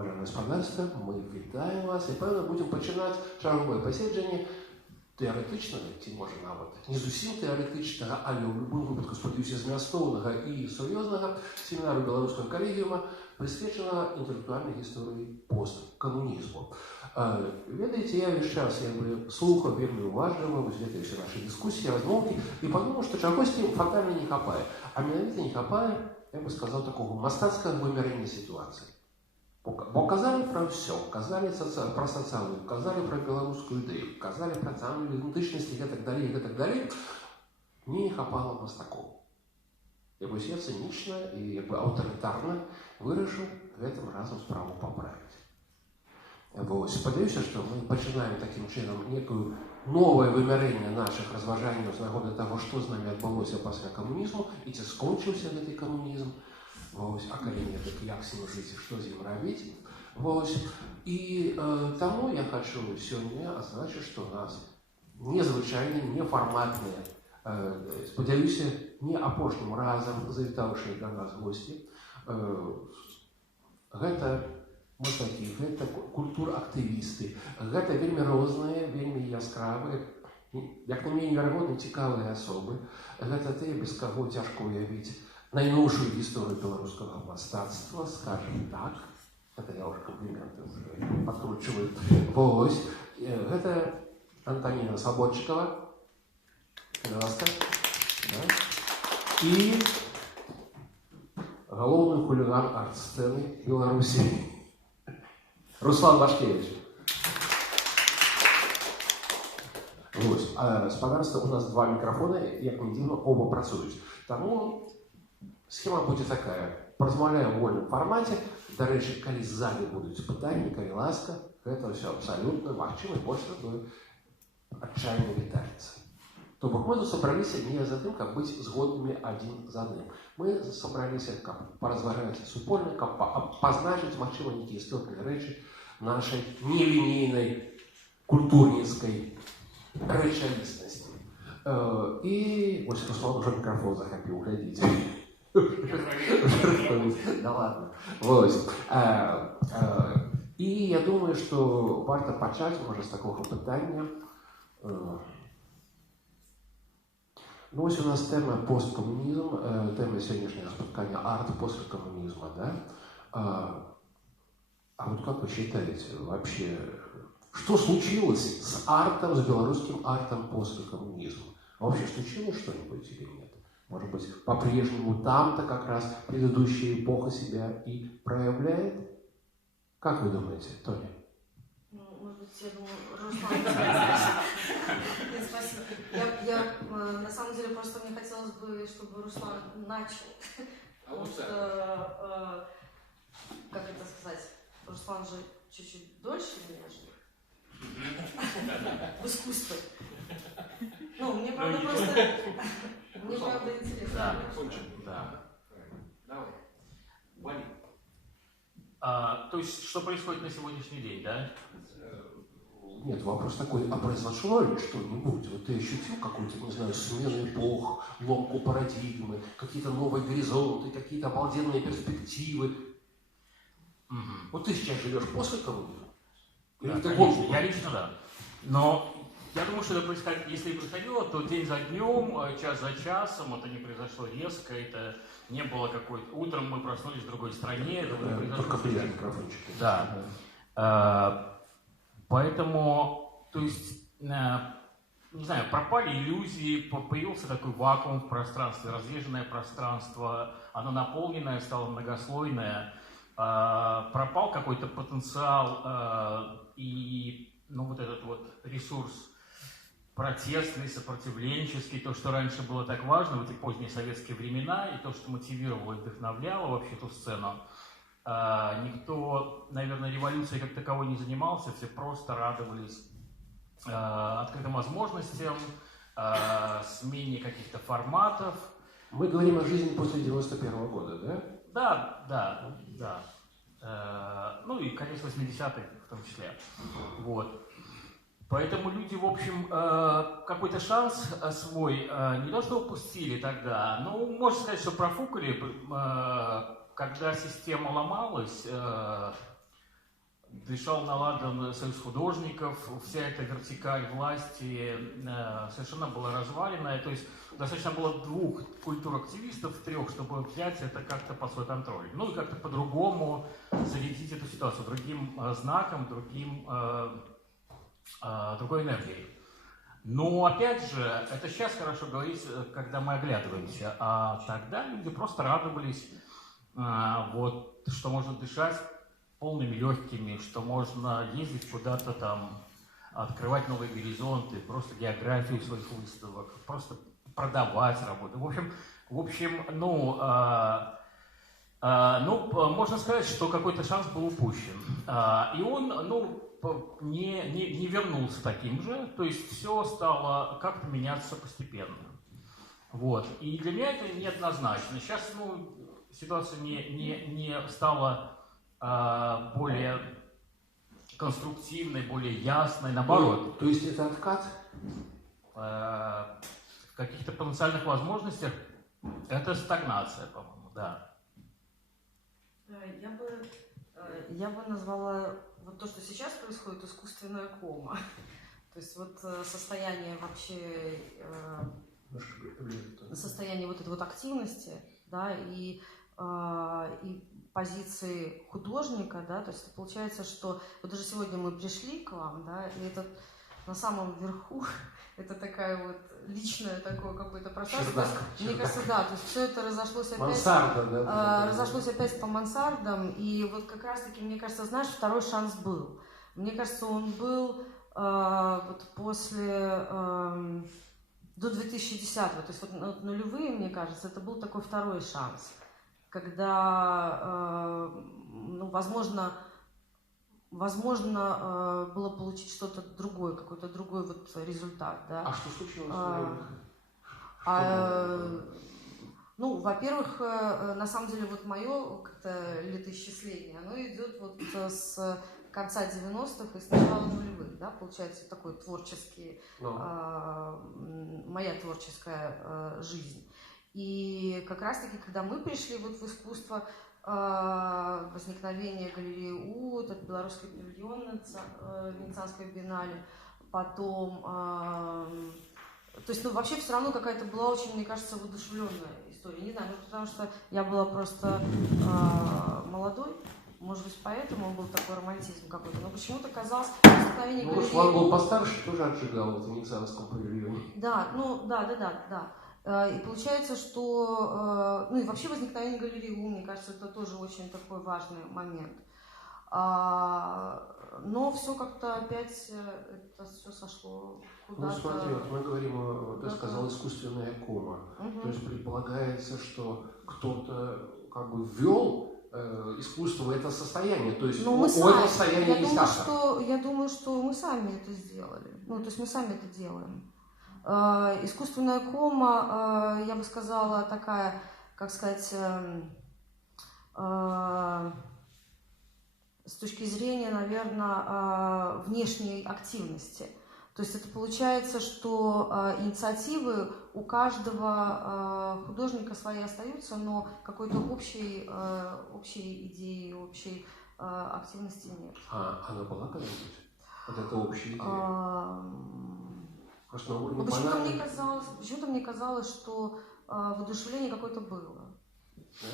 Поважане господарство, ми вітаємо вас і, певно, будемо починати чергове посідження теоретичного, ці може навіть не зовсім теоретичного, але в будь-якому випадку, сподіваюся, змістовного і серйозного семінару Білоруського колегіуму, присвяченого інтелектуальній історії посткомунізму. Ведаете, я весь час слухав вельми уважно, высветлив все наши дискуссии, размолвки, и подумал, что чагось фатально не хапает. А менавіта не хапает, я бы сказал, такого мастацкого вымирания ситуации. Бо казали про все, казали про социалию, казали про белорусскую идею, казали про национальную идентичность и так далее, и так далее. Мне не хапало мастаков. Я бы я цинично и я бы авторитарно вырашил гэтым разом справу поправить. Спадзяюся, что мы начинаем таким чином некую новое вымярэнне наших разважанняў з нагоды того, что с нами адбылося пасля камунізму і ці скончыўся гэты камунізм. А калі не, так як з ім жыць і што з ім рабіць. І таму я хочу сёння азначыць, што у нас незвычайныя, нефарматныя, спадзяюся, не апошнім разам завітаўшыя да нас госці. Гэта мастакі, гэта культур-актывісты, гэта вельмі розныя, вельмі яскравыя, як на мяне неверагодна цікавыя асобы. Гэта тыя, без каго цяжка уявіць найноўшую гісторыю беларускага мастацтва, скажем так. Это я уже комплименты подкручиваю. Это Антонина Свободчикова. И головный хулиган арт-сцены Беларуси Руслан Башкевич. Спадарства, у нас два микрофона, як не дивно, оба працуюць. Тому схема будет такая. Поразмаўляем в вольном формате. До речі, калі ззаді будуть питання, калі ласка, это все абсолютно магчыма, и больше вы отчаянно вітаецца. То бок мы тут собрались не за тем, как быть сгодными один за одним. Мы собрались, как поразважать супольно, как позначить, магчыма, некие істотныя рэчы нашей нелинейной культурніцкай рэчавіснасці. И вот Руслан уже микрофон захапіў, глядзіце. Да ладно. И я думаю, что варто пачаць, может, с такого пытання. Ну, ось у нас тема посткоммунизм, тема сегодняшнего споткания арт после коммунизма, да? А вот как вы считаете, вообще, что случилось с артом, с белорусским артом после коммунизма? Вообще случилось что-нибудь или нет? Может быть, по-прежнему там-то как раз предыдущая эпоха себя и проявляет? Как вы думаете, Тоня? Ну, может быть, я думаю, Руслан. Нет, спасибо. Я на самом деле просто мне хотелось бы, чтобы Руслан начал. Потому что, как это сказать, Руслан же чуть-чуть дольше меня же в искусстве. Ну, мне правда просто... Мне правда интересно. Да, да. Давай. Вали. То есть, что происходит на сегодняшний день, да? Нет, вопрос такой, а произошло ли что-нибудь? Вот ты ощутил какую-то, не знаю, смену эпох, ломку парадигмы, какие-то новые горизонты, какие-то обалденные перспективы? Вот ты сейчас живешь после коммунизма? Да, я лично да. Но я думаю, что это происходило, если и происходило, то день за днем, час за часом, это не произошло резко, это не было какой-то... Утром мы проснулись в другой стране, это не произошло... Только при микрофончике. Да. Поэтому, то есть, не знаю, пропали иллюзии, появился такой вакуум в пространстве, разреженное пространство, оно наполненное, стало многослойное, пропал какой-то потенциал и, ну, вот этот вот ресурс протестный, сопротивленческий, то, что раньше было так важно в эти поздние советские времена, и то, что мотивировало и вдохновляло вообще ту сцену. Никто, наверное, революцией как таковой не занимался, все просто радовались открытым возможностям, смене каких-то форматов. Мы говорим о жизни после 91-го года, да? Да. Ну и конец 80-х в том числе. Вот. Поэтому люди, в общем, какой-то шанс свой не то что упустили тогда, но можно сказать, что профукали, когда система ломалась, дышал наладан союз художников, вся эта вертикаль власти совершенно была развалена. То есть достаточно было 2 культур-активистов, 3, чтобы взять это как-то под свой контроль. Ну и как-то по-другому зарядить эту ситуацию другим знаком, другой энергией. Но опять же, это сейчас хорошо говорить, когда мы оглядываемся, а тогда люди просто радовались, вот, что можно дышать полными легкими, что можно ездить куда-то там, открывать новые горизонты, просто географию своих выставок, просто продавать работу. В общем, можно сказать, что какой-то шанс был упущен. И он, не вернулся таким же, то есть все стало как-то меняться постепенно. Вот. И для меня это неоднозначно. Сейчас, ситуация не стала более конструктивной, более ясной, наоборот. То есть это откат? В каких-то потенциальных возможностях это стагнация, по-моему, да. Я бы назвала вот то, что сейчас происходит, искусственная кома. То есть вот состояние вообще, состояние вот этой вот активности, да, и позиции художника, да, то есть это получается, что вот даже сегодня мы пришли к вам, да, и это на самом верху, это такая вот личное такое какое-то пространство. Мне кажется, да, то есть все это разошлось опять, Мансарда, да, разошлось опять по мансардам, и вот как раз-таки, мне кажется, знаешь, второй шанс был. Мне кажется, он был вот после, до 2010-го, то есть вот нулевые, мне кажется, это был такой второй шанс, когда, возможно, было получить что-то другое, какой-то другой вот результат, да. А что случилось? Во-первых, на самом деле, вот мое как-то летоисчисление, оно идет вот с конца 90-х и с начала нулевых, да, получается, такой творческий, моя творческая жизнь. И как раз-таки, когда мы пришли вот в искусство, возникновение галереи УТ, это Белорусский павильон Венецианской биеннале, потом, то есть, вообще все равно какая-то была очень, мне кажется, воодушевленная история, не знаю, потому что я была просто молодой, может быть, поэтому был такой романтизм какой-то, но почему-то казалось возникновение галереи УТ... Руслан был постарше, тоже отжигал в Венецианском павильоне. Да. И получается, что... и вообще возникновение галереи мне кажется, это тоже очень такой важный момент. Но все как-то опять, это все сошло куда-то... Смотри, вот мы говорим, ты сказал, искусственная кома. То есть предполагается, что кто-то как бы ввел искусство в это состояние. То есть у этого состояния есть автор. Я думаю, что мы сами это сделали. То есть мы сами это делаем. Искусственная кома, я бы сказала, такая, как сказать, с точки зрения, наверное, внешней активности. То есть это получается, что инициативы у каждого художника свои остаются, но какой-то общей идеи, общей активности нет. Она была когда-нибудь? Вот эта общая идея? Почему-то мне казалось, что воодушевление какое-то было.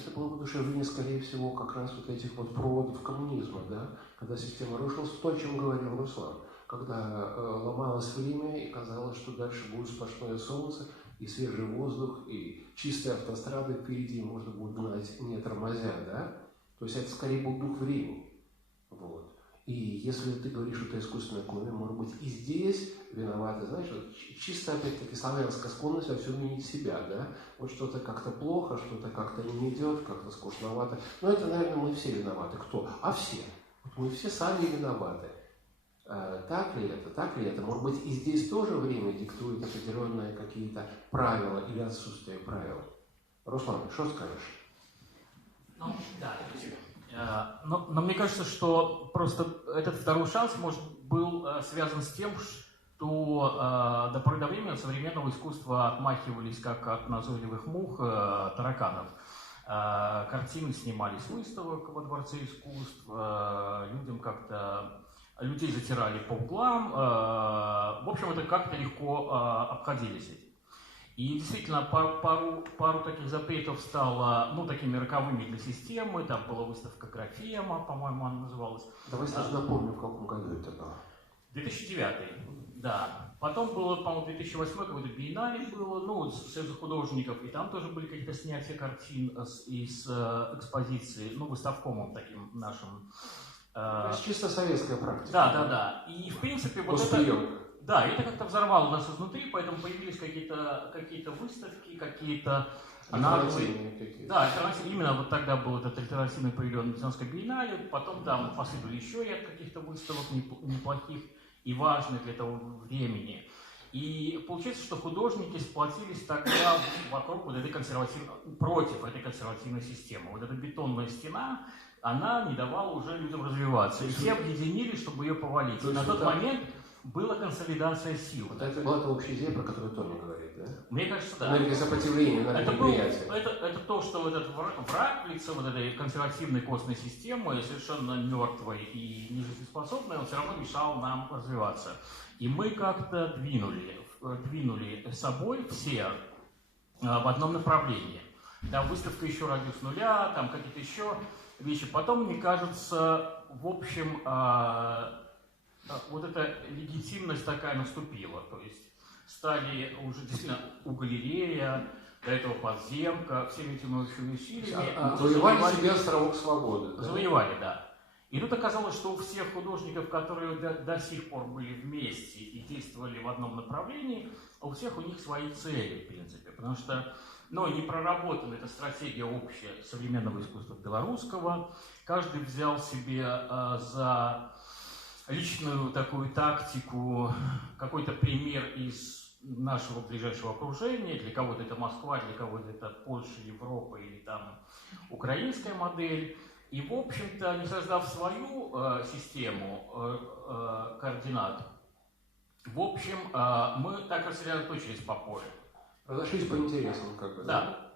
Это было воодушевление, скорее всего, как раз вот этих вот проводов коммунизма, да? Когда система рушилась, то, о чем говорил Руслан. Когда ломалось время и казалось, что дальше будет сплошное солнце и свежий воздух, и чистые автострады впереди можно будет гнать, не тормозя, да? То есть это скорее был дух времени. Вот. И если ты говоришь, что это искусственная кома, может быть, и здесь виноваты, знаешь, вот чисто опять-таки славянская склонность во всем винить себя, да? Вот что-то как-то плохо, что-то как-то не идет, как-то скучновато. Но это, наверное, мы все виноваты. Кто? А все. Вот мы все сами виноваты. Так ли это? Может быть, и здесь тоже время диктует определенные какие-то правила или отсутствие правил? Руслан, что скажешь? Но мне кажется, что просто этот второй шанс, может, был связан с тем, что до поры до времени от современного искусства отмахивались как от назойливых мух, тараканов. Картины снимались с выставок во Дворце искусств, людям как-то... Людей затирали по углам. В общем, это как-то легко обходились этим. И действительно, пару таких запретов стало, ну, такими роковыми для системы. Там была выставка Графема, по-моему, она называлась. Давайте даже напомню, в каком году это было. 2009, да. Потом было, по-моему, 2008 какое-то биеннале было, ну, Союза художников, и там тоже были какие-то снятия картин из экспозиции, ну, выставкомом таким нашим. То есть чисто советская практика. Да. И, в принципе, вот это... Да, это как-то взорвало нас изнутри, поэтому появились какие-то выставки, какие-то аналоги. Да, именно вот тогда был этот альтернативный павильон Венецианской биеннале, потом там посыпали еще ряд каких-то выставок неплохих и важных для того времени. И получается, что художники сплотились тогда вокруг вот этой против этой консервативной системы. Вот эта бетонная стена, она не давала уже людям развиваться. И все объединились, чтобы ее повалить. И на тот момент была консолидация сил. Вот это была та общая идея, про которую Тони говорит, да? Мне кажется, да. Энергия сопротивления, энергия неприятия. Это то, что вот этот враг в лице вот этой консервативной костной системы, совершенно мертвой и нежизнеспособной, он все равно мешал нам развиваться. И мы как-то двинули с собой все в одном направлении. Там выставка еще «Радиус нуля», там какие-то еще вещи. Потом, мне кажется, в общем, вот эта легитимность такая наступила. То есть стали уже действительно у галерея, до этого подземка, всеми этими общими усилиями. Завоевали себе островок свободы. Завоевали, да. И тут оказалось, что у всех художников, которые до сих пор были вместе и действовали в одном направлении, у всех у них свои цели, в принципе. Потому что не проработана эта стратегия общая современного искусства белорусского. Каждый взял себе за личную такую тактику какой-то пример из нашего ближайшего окружения. Для кого-то это Москва, для кого-то это Польша, Европа или там украинская модель. И, в общем-то, не создав свою систему координат, в общем, мы так рассредоточились по полю. Разошлись по интересам, как бы. Да.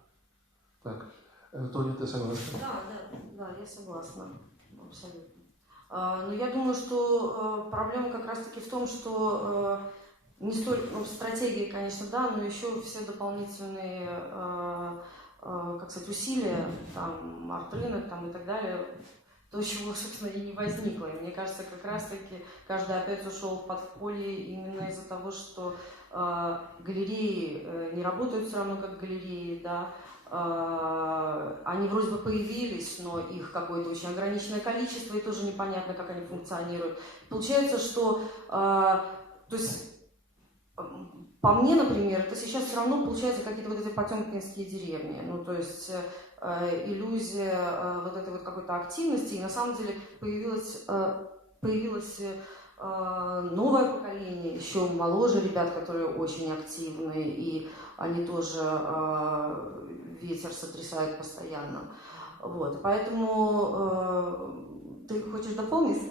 Так, Тоня, ты согласна? Да, я согласна. Абсолютно. Но я думаю, что проблема как раз-таки в том, что не столько стратегии, конечно, да, но еще все дополнительные, как сказать, усилия, там, арт-рынок там, и так далее, то, чего, собственно, и не возникло. И мне кажется, как раз-таки каждый опять ушел в подполье именно из-за того, что галереи не работают все равно как галереи, да, они вроде бы появились, но их какое-то очень ограниченное количество, и тоже непонятно, как они функционируют. Получается, что, то есть, по мне, например, это сейчас все равно получается какие-то вот эти потемкинские деревни, ну, то есть иллюзия вот этой вот какой-то активности, и на самом деле появилось новое поколение, еще моложе ребят, которые очень активны, и они тоже ветер сотрясают постоянно. Вот. Поэтому ты хочешь дополнить?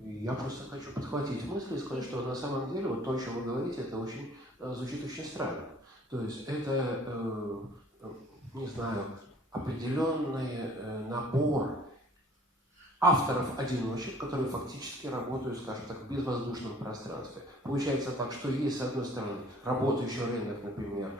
Я просто хочу подхватить мысль и сказать, что на самом деле вот то, о чем вы говорите, это очень звучит очень странно. То есть это, не знаю, определенный набор авторов-одиночек, которые фактически работают, скажем так, в безвоздушном пространстве. Получается так, что есть, с одной стороны, работающий рынок, например,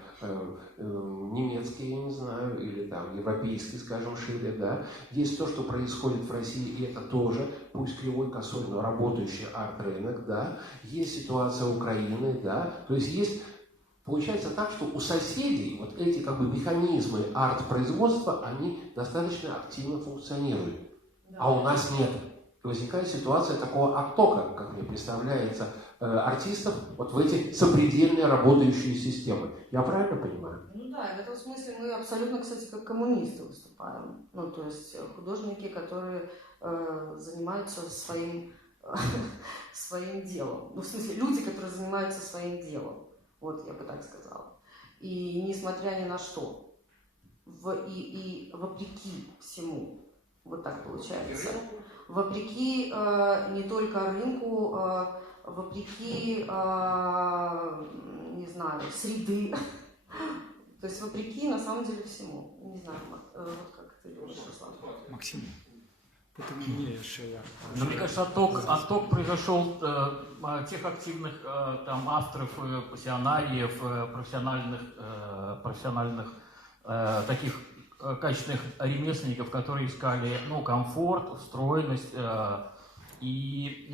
немецкий, я не знаю, или там европейский, скажем, шире, да. Есть то, что происходит в России, и это тоже, пусть кривой, косой, но работающий арт-рынок, да. Есть ситуация Украины, да. То есть есть... Получается так, что у соседей вот эти как бы механизмы арт-производства, они достаточно активно функционируют. А у нас нет. И возникает ситуация такого оттока, как мне представляется, артистов вот в эти сопредельные работающие системы. Я правильно понимаю? Ну да, в этом смысле мы абсолютно, кстати, как коммунисты выступаем. Ну, то есть художники, которые занимаются своим делом. Ну, в смысле, люди, которые занимаются своим делом. Вот, я бы так сказала. И несмотря ни на что. И вопреки всему. Вот так получается. Вопреки не только рынку, вопреки, не знаю, среды. То есть вопреки, на самом деле, всему. Не знаю, вот как ты думаешь, Руслан? Максим, потому мне еще я. Но мне кажется, отток произошел тех активных там авторов, пассионариев, профессиональных таких качественных ремесленников, которые искали, ну, комфорт, встроенность и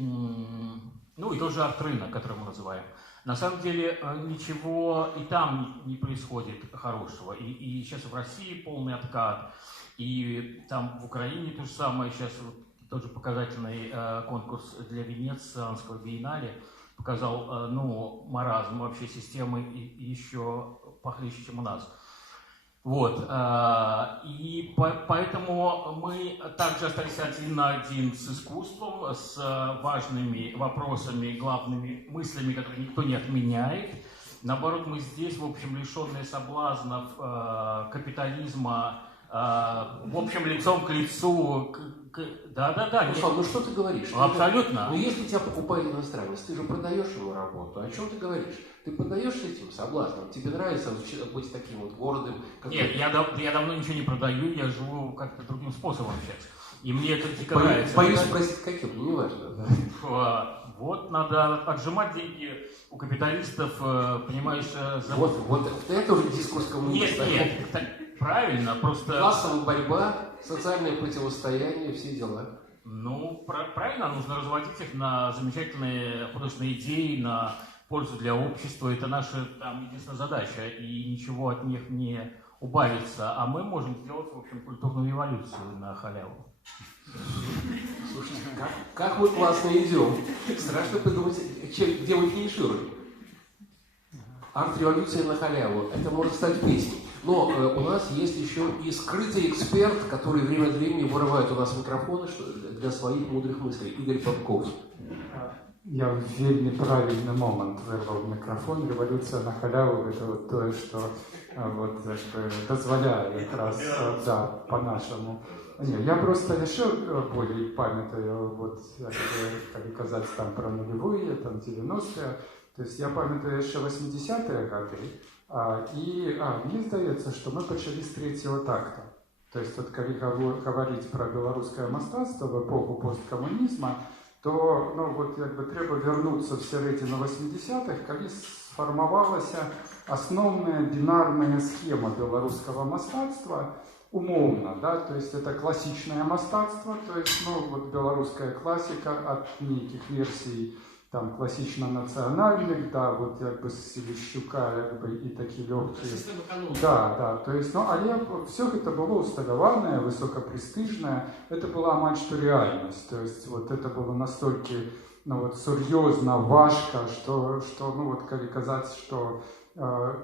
тоже арт-рынок, который мы называем. На самом деле ничего и там не происходит хорошего. И сейчас в России полный откат, и там в Украине то же самое. Сейчас вот тоже показательный конкурс для Венецианского биеннале показал, маразм вообще системы еще похлеще, чем у нас. Вот, и поэтому мы также остались один на один с искусством, с важными вопросами, главными мыслями, которые никто не отменяет. Наоборот, мы здесь, в общем, лишенные соблазнов капитализма, в общем, лицом к лицу. Да. Руслан, ну что ты говоришь? Абсолютно. Ну если тебя покупает иностранец, ты же продаешь ему работу. О чем ты говоришь? Ты поддаешься этим соблазнам? Тебе нравится быть таким вот гордым? Нет, я давно ничего не продаю, я живу как-то другим способом сейчас. И мне это дико нравится. Боюсь спросить, каким, ну неважно. Да. Вот надо отжимать деньги у капиталистов, понимаешь, за... Вот это уже дискурс коммуниста. Нет, правильно, просто... Классовая борьба, социальное противостояние, все дела. Ну, правильно, нужно разводить их на замечательные художественные идеи, на пользу для общества. Это наша там единственная задача, и ничего от них не убавится. А мы можем сделать, в общем, культурную эволюцию на халяву. Слушайте, как мы классно идем. Страшно подумать, где мы финишируем. Арт-революция на халяву. Это может стать песней. Но у нас есть еще и скрытый эксперт, который время от времени вырывает у нас микрофоны для своих мудрых мыслей. Игорь Попков. Я в вельмі правильный момент вырвал микрофон. Революция на халяву — это вот то, что вот дозволяет как раз, да, по-нашему. Не, я просто еще более памятаю, вот, как казать, там про нулевые, там 90-е. То есть я памятаю еще 80-е годы. И мне здається, что мы почали с третьего такта. То есть вот, когда говорить про белорусское мастацтво в эпоху посткоммунизма, то треба вернуться в середину 80-х, когда сформовалась основная бинарная схема белорусского мастацтва, умовно, да, то есть это классичное мастацтво, то есть, белорусская классика от неких версий там классично-национальных, да, вот с Селищука, и такие легкие. Да, то есть, але все это было усталеванное, высокопрестижное, это была мать реальность, то есть вот это было настолько, серьезно, важко, что коли казать, что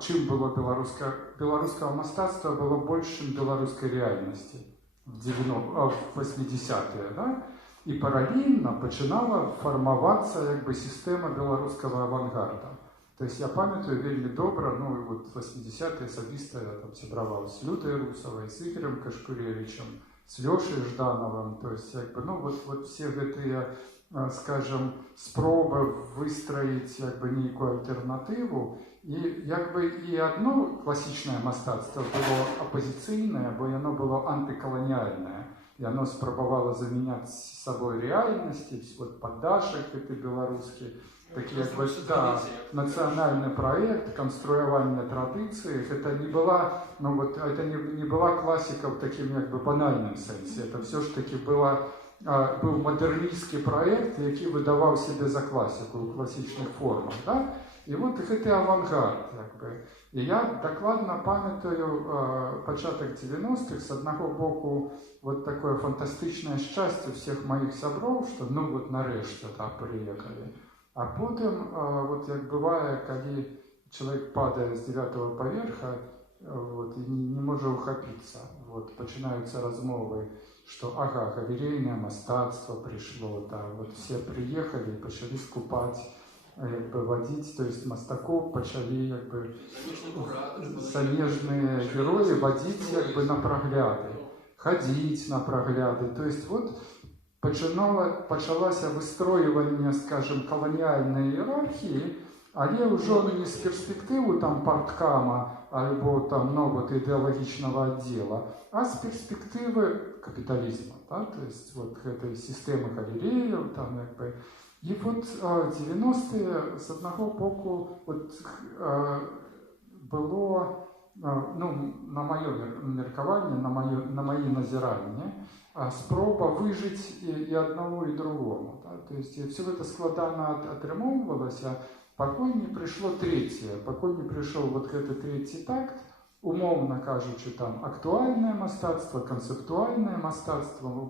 чим было белорусского мастацтва было больше белорусской реальности в 80-е, да? И параллельно начинала формоваться система белорусского авангарда. То есть я памятаю вельмі добра, в 80-е особисто я там собрал с Лютой Русовой, с Игорем Кашкуревичем, с Лешей Ждановым, то есть все эти, скажем, спробы выстроить некую альтернативу, и и одно классичное мастацтво было оппозиционное, бо оно было антиколониальное. И оно спробовало заменять собой реальности, вот поддашек это белорусские, такие национальный проект, конструирование традиций. Это не была, не была классика в таким банальном сенсе. Это все ж таки был модернистский проект, який выдавал себе за классику в классичных формах, да? И вот это авангард, И я докладно памятаю початок 90-х, с одного боку вот такое фантастичное счастье всех моих сябров, что нарешті приехали. А потом, як бывает, когда человек падает с 9-го поверха, и не может ухопиться, начинаются размовы, что галерейное мастацтво пришло, все приехали и начали скупать, водить, то есть мастаков почали замежные герои водить на прогляды, ходить на прогляды. То есть почалось выстроивание, скажем, колониальной иерархии, Але вже не з перспективи там парткама або там нового ідеологічного відділу, а з перспективи капіталізму, да? То есть вот этой системи галереїв, там якби. І от 90-ті з одного боку от, було, ну, на моє міркування, на мої назирання, спроба вижити і одного, і другому. Да? То есть все це складно отримовувалося, поки не прийшло третє, поки не прийшов вот этот третій такт, умовно кажучи, там актуальне мистецтво, концептуальне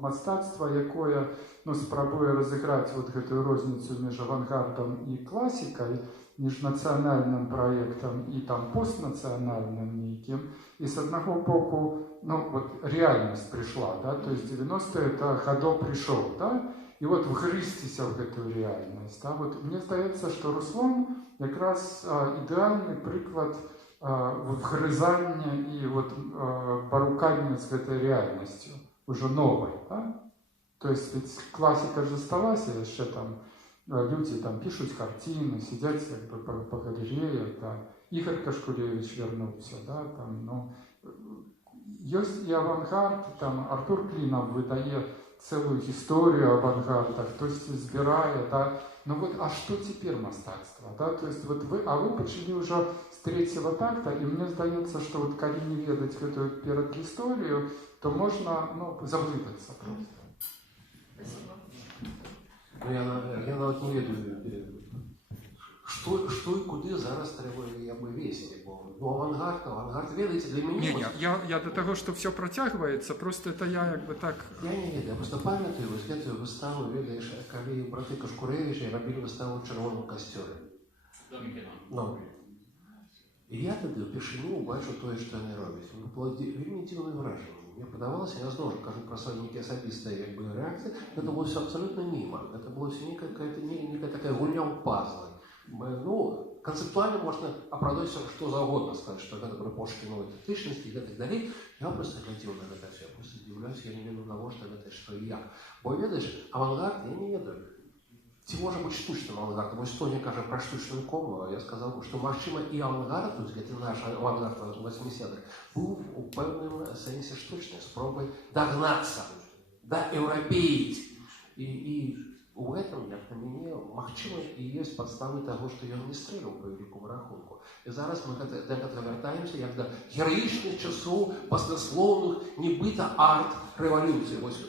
мистецтво, яке, ну, спробує розіграти вот эту різницю між авангардом і класикою, між національним проєктом і там постнаціональним неким. І з одного боку, ну, вот реальність прийшла, да, то есть 90-е это Годо прийшов, да, і от вгризтися в эту реальність. Да. Вот мені здається, що Руслан якраз ідеальний приклад вгризання і от, порукання з этой реальністю, уже новой. Да? То есть ведь классика же осталась, ще там люди там пишут картины, сидят по галереях, да. Игорь Кашкуревич вернулся, да, там, ну, есть и авангард, там Артур Клинов выдает целую историю авангарда, то есть збирає, да. Ну вот, а что теперь мистецтво, да, то есть вот вы почали уже с третьего такта, и мне здається, что вот коли не ведать эту передисторию, то можно, ну, заблудиться просто. Спасибо. Ну, я навіть не ведаю, що і куди зараз треба якби вести. Бо ну, авангард, ведаєте, для мене... Ні, я до того, що все протягується, просто це я якби так... Я не ведаю, я просто пам'ятаю, ось гэтую виставу, ведаєш, коли брати Кашкуревича робили виставу в червоному костюмі. Ну. І я тоді впершину бачу те, що вони роблять. Було вельми дивне враження. Мне подавалось, я знову кажу про свої некие особистые якби, реакции, это было все абсолютно мимо. Это было все некая такая гульня в пазлы. Ну, концептуально можно оправдать все, что угодно, сказать, что это про Пушкину тысячности и так далее. Я просто глядел на это все, просто удивляюсь, я не веду того, что это что я. Бо ведаешь, авангард я не ведаю. Ці може бути штучним авангардом. Ось Тоня каже про штучну кому, я сказав, що, можливо, і авангард, тобто наш авангард 80-х, був у певному сенсі штучним, спробою догнатися, доєвропеїти. І у этом, як на мене, можливо, і є підстави того, що я не стріляв по великому рахунку. І зараз ми до цього вертаємося, як до героїчних часов, паснословних, нібито арт-революції. Ось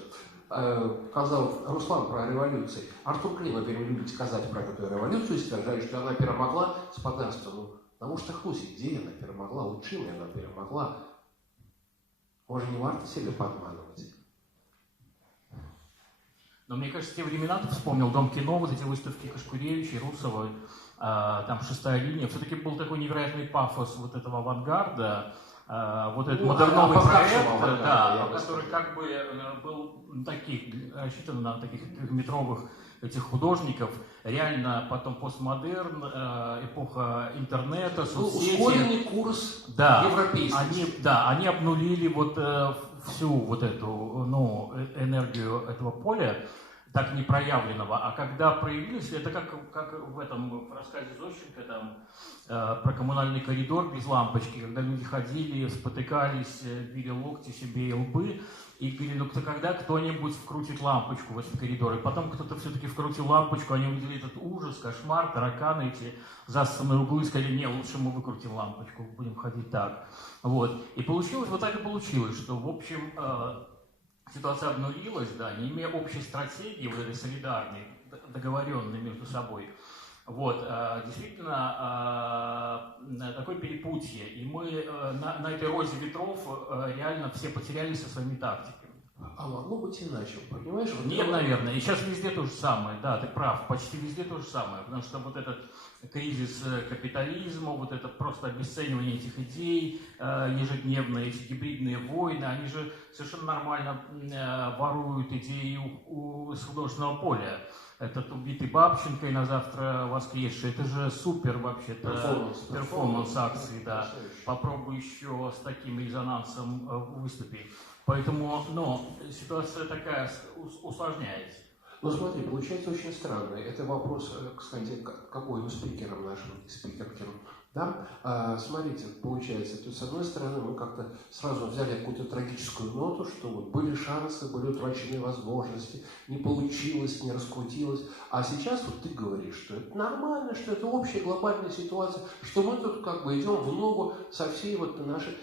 казав Руслан про революцию. Артур Клинов любит сказать про эту революцию и стверджает, что она перемогла господарство. Ну, потому что Хлуси, где она перемогла, вот чем она перемогла? Может, не варто себе подманывать? Но мне кажется, те времена, ты вспомнил Дом кино, вот эти выставки Кашкуревича, Русова, там «Шестая линия», все-таки был такой невероятный пафос вот этого авангарда, вот этот модерновый проект, да, который как бы был рассчитан на таких метровых этих художников, реально потом постмодерн, эпоха интернета, соцсети. Ускоренный курс европейский. Они обнулили вот всю вот эту, ну, энергию этого поля, так не проявленного, а когда проявились, это как в этом в рассказе Зощенко там, про коммунальный коридор без лампочки, когда люди ходили, спотыкались, били локти себе и лбы, и говорили, ну когда кто-нибудь вкрутит лампочку в этот коридор, и потом кто-то все-таки вкрутил лампочку, они увидели этот ужас, кошмар, тараканы эти засанные углы, и сказали, не, лучше мы выкрутим лампочку, будем ходить так. Вот. И получилось, вот так и получилось, что в общем ситуация обнулилась, да, не имея общей стратегии, вот этой солидарной, договоренной между собой. Вот, действительно, такое перепутье. И мы на этой розе ветров реально все потерялись со своими тактиками. А могло быть иначе, понимаешь? Вот нет, наверное. И сейчас везде то же самое. Да, ты прав. Почти везде то же самое. Потому что вот этот кризис капитализма, вот это просто обесценивание этих идей, ежедневные эти гибридные войны, они же совершенно нормально воруют идеи с художественного поля. Этот убитый Бабченко и на завтра воскресший, это же супер вообще-то перформанс акции, да. Попробуй еще с таким резонансом выступить. Поэтому, ну, ситуация такая усложняется. Ну смотри, получается очень странно. Это вопрос, кстати, к обоим спикерам нашим, спикеркам. Да? Смотрите, получается, то есть, с одной стороны, мы как-то сразу взяли какую-то трагическую ноту, что вот были шансы, были утрачены возможности, не получилось, не раскрутилось. А сейчас вот ты говоришь, что это нормально, что это общая глобальная ситуация, что мы тут как бы идем в ногу со всей вот нашей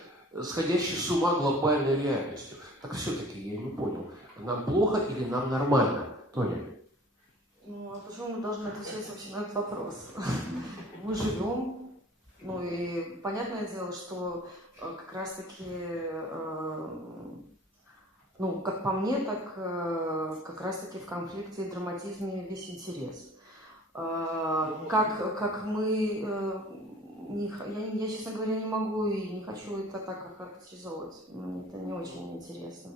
сходящей с ума глобальной реальностью. Так все-таки я не понял, нам плохо или нам нормально? Тоня? Ну, а почему мы должны отвечать вообще на этот вопрос? Мы живем, ну и понятное дело, что как раз-таки, ну, как по мне, так как раз-таки в конфликте и драматизме весь интерес. Как мы, я, честно говоря, не могу и не хочу это так охарактеризовать, мне это не очень интересно.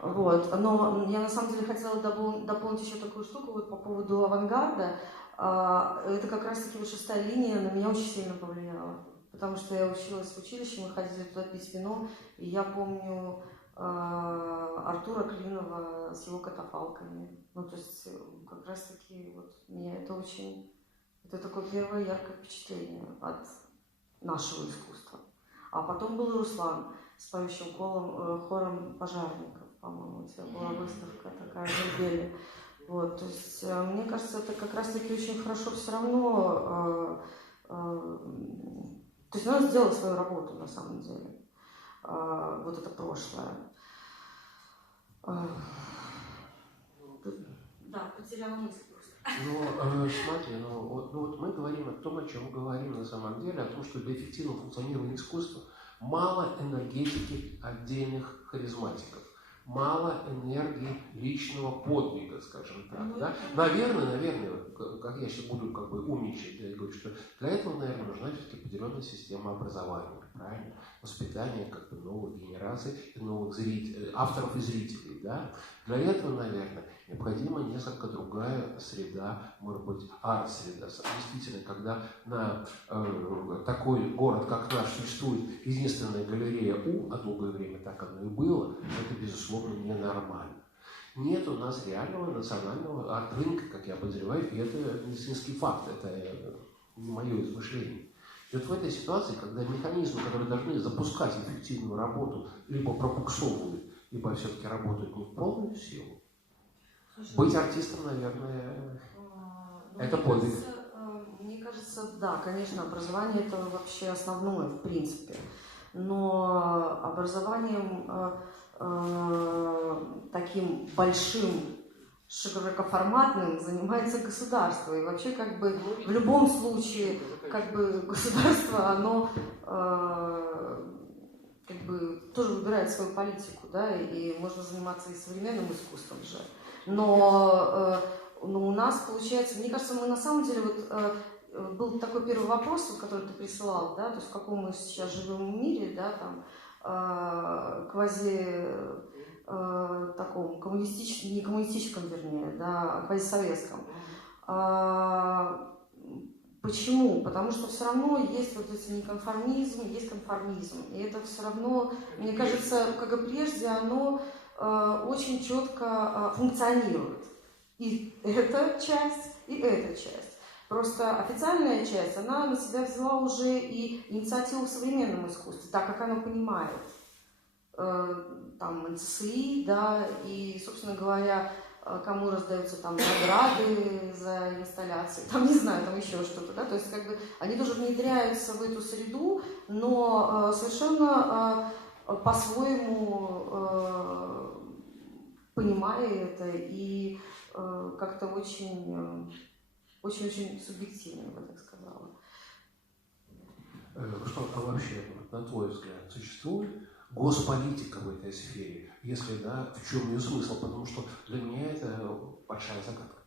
Вот. Но я на самом деле хотела дополнить еще такую штуку вот по поводу авангарда. Это как раз-таки вот 6-я линия на меня очень сильно повлияла. Потому что я училась в училище, мы ходили туда пить вино, и я помню Артура Клинова с его катафалками. Ну, то есть как раз-таки вот меня это очень... Это такое первое яркое впечатление от нашего искусства. А потом был Руслан с поющим хором пожарников. По-моему, у тебя была выставка такая в Ирбеле. Вот, то есть, мне кажется, это как раз-таки очень хорошо все равно. То есть, надо сделать свою работу, на самом деле. Вот это прошлое. Да, потеряла мысль просто. Ну, смотри, вот мы говорим о том, о чем мы говорим на самом деле, о том, что для эффективного функционирования искусства мало энергетики отдельных харизматиков. Мало энергии личного подвига, скажем так. Да? Наверное, как я сейчас буду как бы умничать, я говорю, что для этого, наверное, нужна все-таки определенная система образования, правильно? Воспитание как бы новых генераций и новых авторов и зрителей. Да? Для этого, наверное, необходима несколько другая среда, может быть, арт-среда. Действительно, когда на такой город, как наш, существует единственная галерея а долгое время так оно и было, это, безусловно, ненормально. Нет у нас реального национального арт-рынка, как я подозреваю, и это медицинский факт, это не мое измышление. И вот в этой ситуации, когда механизмы, которые должны запускать эффективную работу, либо пропуксовывают, либо все-таки работают не в полную силу, быть артистом, наверное, это подвиг. Мне кажется, да, конечно, образование это вообще основное, в принципе. Но образованием таким большим, широкоформатным занимается государство. И вообще, как бы, в любом случае, как бы, государство, оно как бы тоже выбирает свою политику, да, и можно заниматься и современным искусством же. Но у нас получается, мне кажется, мы на самом деле, вот был такой первый вопрос, который ты присылал, да, то есть в каком мы сейчас живем мире, да, там, квази таком коммунистическом, не коммунистическом, вернее, да, а квазисоветском. Почему? Потому что все равно есть вот эти неконформизм, есть конформизм. И это все равно, мне кажется, как и прежде, оно очень четко функционирует. И эта часть, и эта часть. Просто официальная часть, она на себя взяла уже и инициативу в современном искусстве, так как она понимает. Там НЦСИ, да, и, собственно говоря, кому раздаются там награды за инсталляции, там, не знаю, там еще что-то, да, то есть как бы они тоже внедряются в эту среду, но совершенно по-своему понимая это и как-то очень-очень субъективно, я бы так сказала. Что вообще, на твой взгляд, существует госполитика в этой сфере? Если да, в чем ее смысл? Потому что для меня это большая загадка.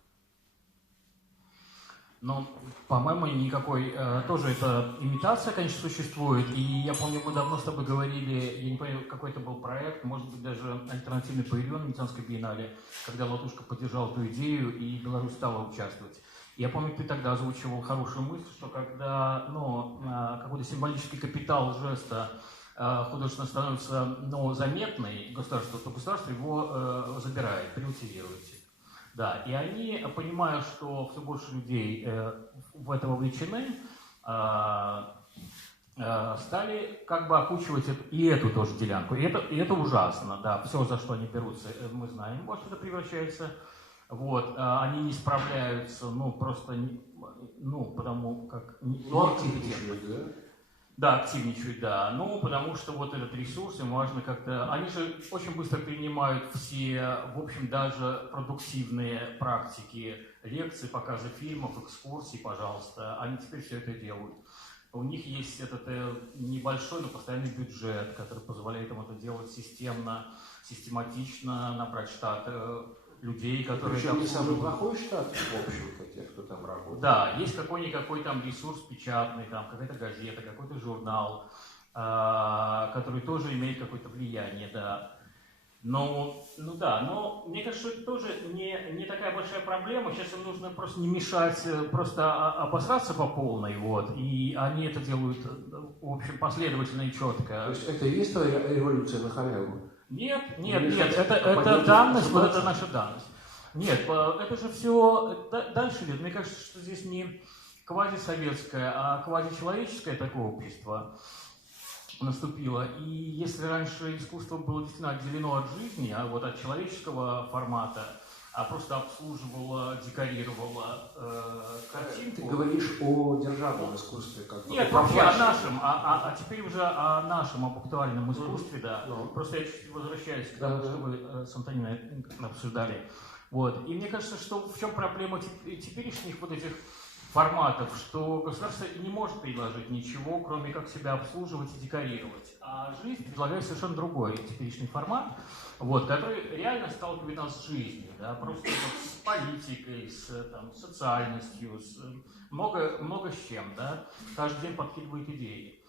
Ну, по-моему, никакой. Тоже это имитация, конечно, существует. И я помню, мы давно с тобой говорили, я не помню, какой это был проект, может быть, даже альтернативный павильон в Венецианской биеннале, когда Латушка поддержал эту идею, и Беларусь стала участвовать. Я помню, ты тогда озвучивал хорошую мысль, что когда какой-то символический капитал жеста художественно становится заметный государство, то государство его забирает, приутилирует. Да, и они, понимая, что все больше людей в это вовлечены, стали как бы окучивать и эту тоже делянку. И это ужасно, да, все, за что они берутся, мы знаем, во что это превращается. Вот, они не справляются, ну, просто, ну, потому как... Ну, активничают, да? Да, активничают, да. Ну, потому что вот этот ресурс, им важно как-то... Они же очень быстро принимают все, в общем, даже продуктивные практики, лекции, показы фильмов, экскурсий, пожалуйста. Они теперь все это делают. У них есть этот небольшой, но постоянный бюджет, который позволяет им это делать системно, систематично, набрать штат людей, которые... Причем не самый плохой штат, в общем-то, тех, кто там работает. Да, есть какой-никакой там ресурс печатный, там какая-то газета, какой-то журнал, который тоже имеет какое-то влияние, да. Но мне кажется, что это тоже не такая большая проблема. Сейчас им нужно просто не мешать, просто обосраться по полной, вот. И они это делают, в общем, последовательно и четко. То есть это и есть твоя революция на халяву? Нет, это данность, вот это наша данность. Нет, это же все дальше идет. Мне кажется, что здесь не квазисоветское, а квазичеловеческое такое общество наступило. И если раньше искусство было действительно отделено от жизни, а вот от человеческого формата, а просто обслуживало, декорировало картинку. Ты говоришь о державном искусстве, как бы. Нет, вообще о нашем, а теперь уже о нашем, об актуальном искусстве, да. Просто я чуть-чуть возвращаюсь к тому, что вы с Антониной обсуждали. Вот. И мне кажется, что в чем проблема теперешних вот этих форматов, что государство не может предложить ничего, кроме как себя обслуживать и декорировать. А жизнь предлагает совершенно другой теперешний формат, вот, который реально сталкивает нас с жизнью, да, просто вот с политикой, с социальностью, много с чем, да, каждый день подкидывает идеи.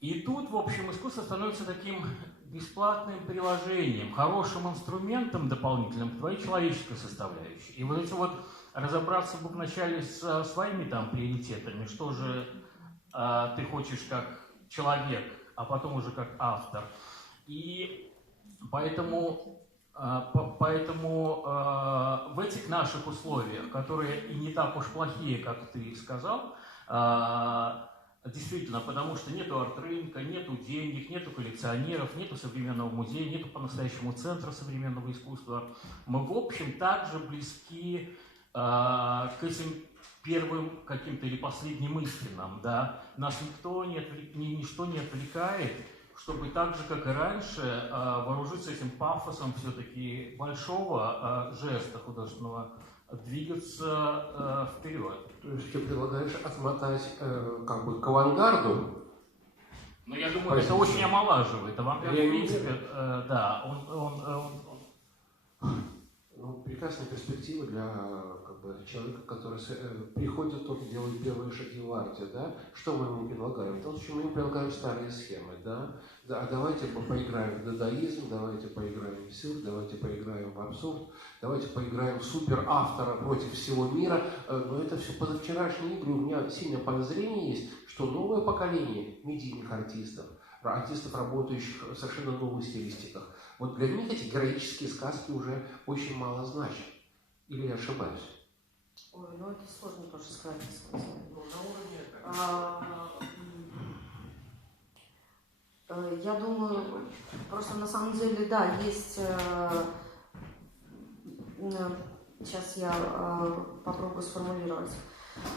И тут, в общем, искусство становится таким бесплатным приложением, хорошим инструментом дополнительным к твоей человеческой составляющей. И вот эти вот разобраться бы вначале со своими там приоритетами, что же ты хочешь как человек, а потом уже как автор. И поэтому в этих наших условиях, которые и не так уж плохие, как ты сказал, действительно, потому что нету арт-рынка, нету денег, нету коллекционеров, нету современного музея, нету по-настоящему центра современного искусства, мы, в общем, также близки к этим первым каким-то или последним истинам, да, нас ничто не отвлекает, чтобы так же, как и раньше, вооружиться этим пафосом все-таки большого жеста художественного, двигаться вперед. То есть ты предлагаешь отмотать как бы к авангарду? Ну, я думаю, это очень омолаживает. Авангард, в принципе, да, он Ну, прекрасная перспектива для как бы, человека, который приходит, только делает первые шаги в арте, да? Что мы ему предлагаем? В том случае мы ему предлагаем старые схемы, да? Да, давайте поиграем в дадаизм, давайте поиграем в цирк, давайте поиграем в абсурд, давайте поиграем в суперавтора против всего мира. Но это все позавчерашние игры. У меня сильное подозрение есть, что новое поколение медийных артистов, работающих в совершенно новых стилистиках, вот для них эти героические сказки уже очень мало значат. Или я ошибаюсь? Ой, ну это сложно тоже сказать. Ну, на уровне... Я думаю, просто на самом деле, да, есть... Сейчас я попробую сформулировать.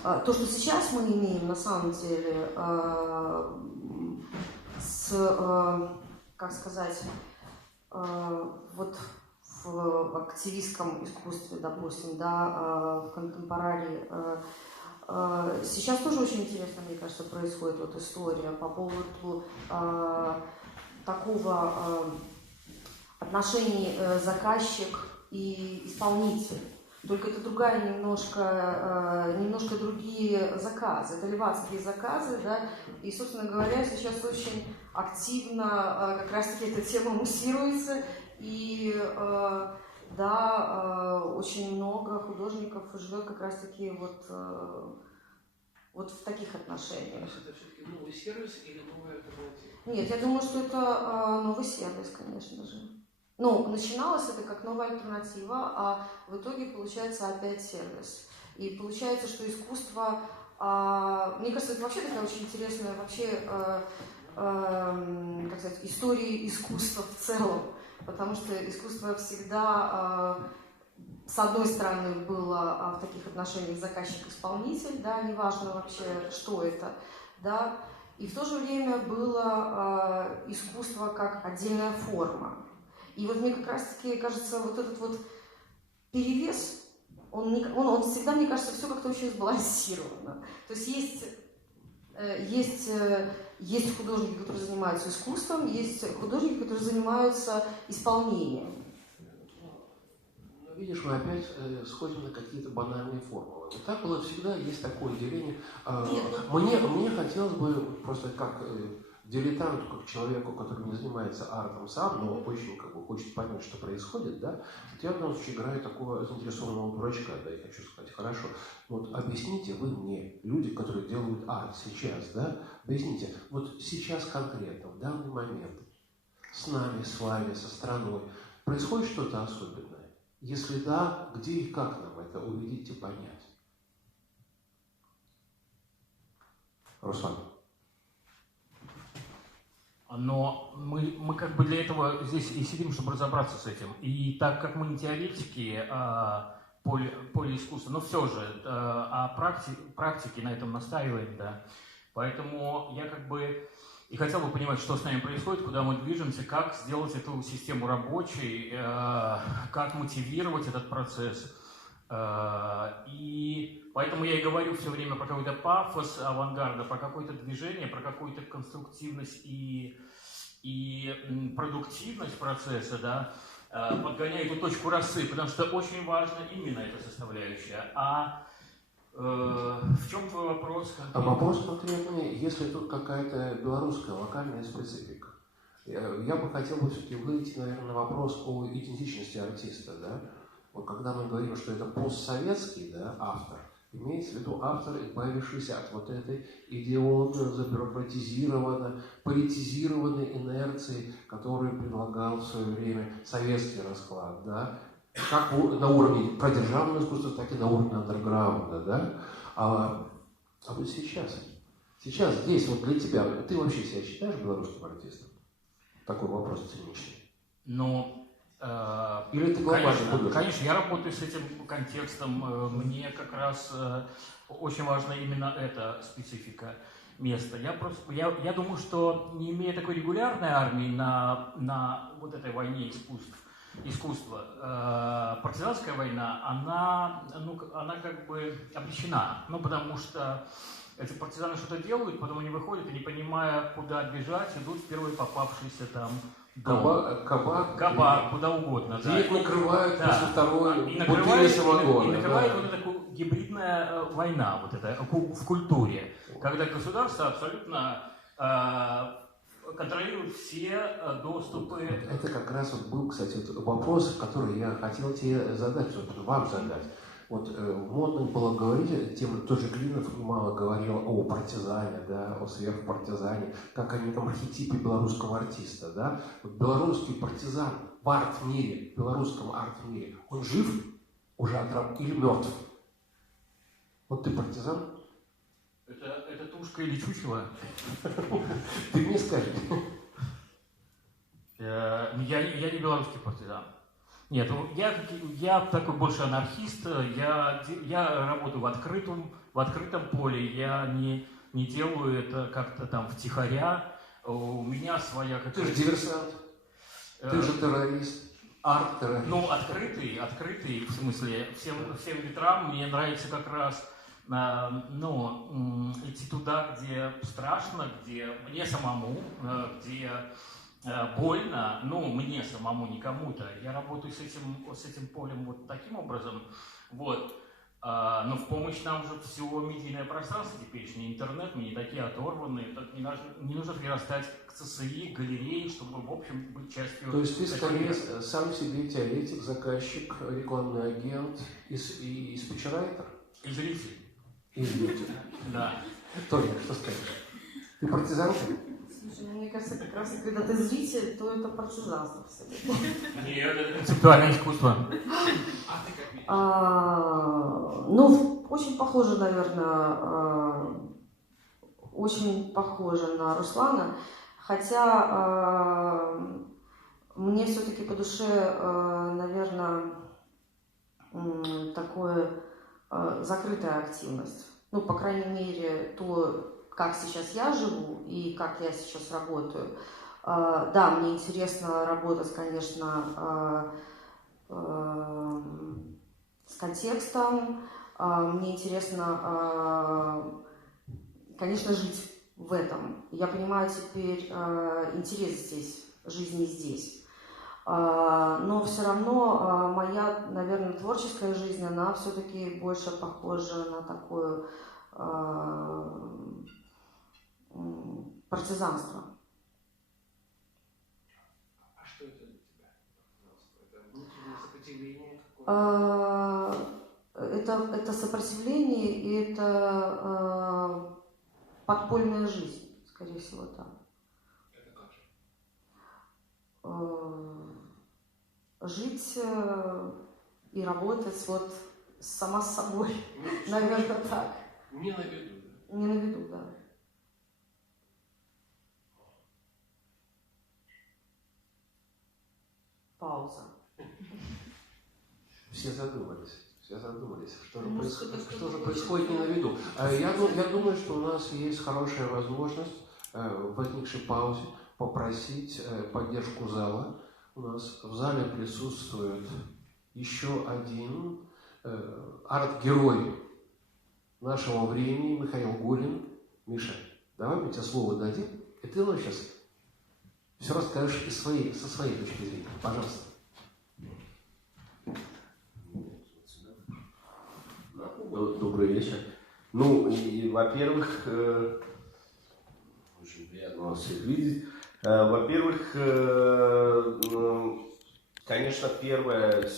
То, что сейчас мы имеем, на самом деле, как сказать, вот в активистском искусстве, допустим, да, в контемпорари, сейчас тоже очень интересно, мне кажется, происходит вот история по поводу такого отношения заказчик и исполнитель. Только это немножко другие заказы. Это левацкие заказы, да, и, собственно говоря, сейчас очень активно как раз-таки эта тема муссируется, и, очень много художников живет как раз-таки вот в таких отношениях. Это все-таки новый сервис или новая альтернатива? Нет, я думаю, что это новый сервис, конечно же. Ну, начиналось это как новая альтернатива, а в итоге получается опять сервис. И получается, что искусство, мне кажется, это вообще такая очень интересная вообще, как сказать, история искусства в целом, потому что искусство всегда, с одной стороны, было в таких отношениях заказчик-исполнитель, да, неважно вообще, что это, да, и в то же время было искусство как отдельная форма. И вот мне как раз-таки кажется, вот этот вот перевес, он всегда, мне кажется, все как-то очень сбалансировано. То есть есть художники, которые занимаются искусством, есть художники, которые занимаются исполнением. Видишь, мы опять сходим на какие-то банальные формулы. И так было всегда, есть такое деление. Мне хотелось бы просто как дилетанту, как человеку, который не занимается артом сам, но очень хочет понять, что происходит, да, я в данном случае играю такого заинтересованного дурачка, да, и хочу сказать, хорошо, вот объясните вы мне, люди, которые делают арт сейчас, да, объясните, вот сейчас конкретно, в данный момент, с нами, с вами, со страной, происходит что-то особенное? Если да, где и как нам это увидеть и понять? Руслан. Но мы как бы для этого здесь и сидим, чтобы разобраться с этим. И так как мы не теоретики поле искусства, но все же, практики на этом настаиваем, да. Поэтому я как бы и хотел бы понимать, что с нами происходит, куда мы движемся, как сделать эту систему рабочей, как мотивировать этот процесс. И поэтому я и говорю все время про какой-то пафос авангарда, про какое-то движение, про какую-то конструктивность и продуктивность процесса, да, подгоняю эту точку росы, потому что очень важна именно эта составляющая. В чем твой вопрос? Вопрос конкретный, если тут какая-то белорусская локальная специфика. Я бы хотел бы все-таки выйти, наверное, на вопрос о идентичности артиста, да. Вот когда мы говорим, что это постсоветский, да, автор, имеется в виду автор, избавившийся от вот этой идеологии забюрократизированной, политизированной инерции, которую предлагал в свое время советский расклад, да, как на уровне продержавного искусства, так и на уровне андерграунда, да. А вот сейчас здесь вот для тебя, ты вообще себя считаешь белорусским артистом? Такой вопрос циничный. Ну, или ты глобальный художник? Конечно, я работаю с этим контекстом. Мне как раз очень важна именно эта специфика места. Я думаю, что не имея такой регулярной армии на вот этой войне искусства, партизанская война, она как бы обречена. Ну, потому что эти партизаны что-то делают, потом они выходят и, не понимая, куда бежать, идут в первый попавшийся там кабак, куда угодно. Да. Их накрывают после второй и накрывает вот эта гибридная война вот эта, в культуре, когда государство абсолютно контролирует все доступы. Это как раз вот был, кстати, вопрос, который я хотел тебе задать, вам задать. Вот модно было говорить, тоже Клинов немало говорил о партизане, да, о сверхпартизане, как о неком архетипе белорусского артиста, да. Вот белорусский партизан в арт-мире, в белорусском арт-мире, он жив уже или мертв? Вот ты партизан? Это тушка или чучело? Ты мне скажи. Я не белорусский партизан. Нет, я такой больше анархист, я работаю в открытом поле, я не делаю это как-то там втихаря, у меня своя какая-то... Ты же диверсант, ты же террорист, арт-террорист. Ну, открытый, в смысле, всем ветрам мне нравится как раз, идти туда, где страшно, где мне самому, где... больно, мне самому, не кому-то. Я работаю с этим полем вот таким образом. Вот. Но в помощь нам же все медийное пространство теперешнее, интернет, мы не такие оторванные. Не нужно прирастать к ЦСИ, к галерее, чтобы, в общем, быть частью... То есть ты скорее сам себе теоретик, заказчик, рекламный агент и спичрайтер? И зритель. И зритель. Да. Тоня, что скажешь? Ты партизанка? Слушай, мне кажется, как раз когда ты зритель, то это партизанство все-таки. Нет, это концептуальное искусство. Ну, очень похоже, наверное, очень похоже на Руслана, хотя мне все-таки по душе, наверное, такое закрытая активность. Ну, по крайней мере, то, как сейчас я живу и как я сейчас работаю. Да, мне интересно работать, конечно, с контекстом. Мне интересно, конечно, жить в этом. Я понимаю теперь интерес здесь, жизни здесь. Но все равно моя, наверное, творческая жизнь, она все-таки больше похожа на такое партизанство. А что это для тебя? Это внутреннее сопротивление какое-то? Это сопротивление и это подпольная жизнь, скорее всего, так. Это как же? Жить и работать вот сама с собой, наверное, так. Не на виду, да? Не на виду, да. Пауза. Все задумались, что же, Ну, что что-то же происходит не на виду. Я думаю, что у нас есть хорошая возможность в возникшей паузе попросить поддержку зала. У нас в зале присутствует еще один арт-герой нашего времени, Михаил Гулин. Миша, давай мы тебе слово дадим, и ты нам сейчас все расскажешь со своей точки зрения. Пожалуйста. Добрый вечер. Ну, и, во-первых, очень приятно вас всех видеть. Во-первых, конечно, первый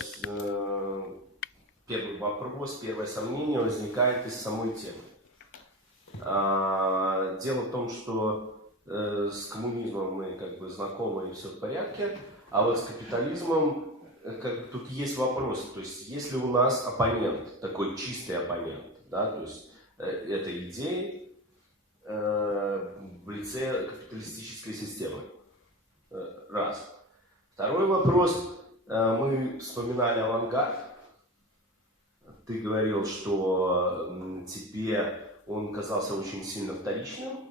вопрос, первое сомнение возникает из самой темы. Дело в том, что с коммунизмом мы как бы знакомы и все в порядке, а вот с капитализмом тут есть вопрос. То есть, если у нас оппонент, такой чистый оппонент, да, то есть это идеи в лице капиталистической системы. Раз. Второй вопрос. Мы вспоминали авангард. Ты говорил, что тебе он казался очень сильно вторичным,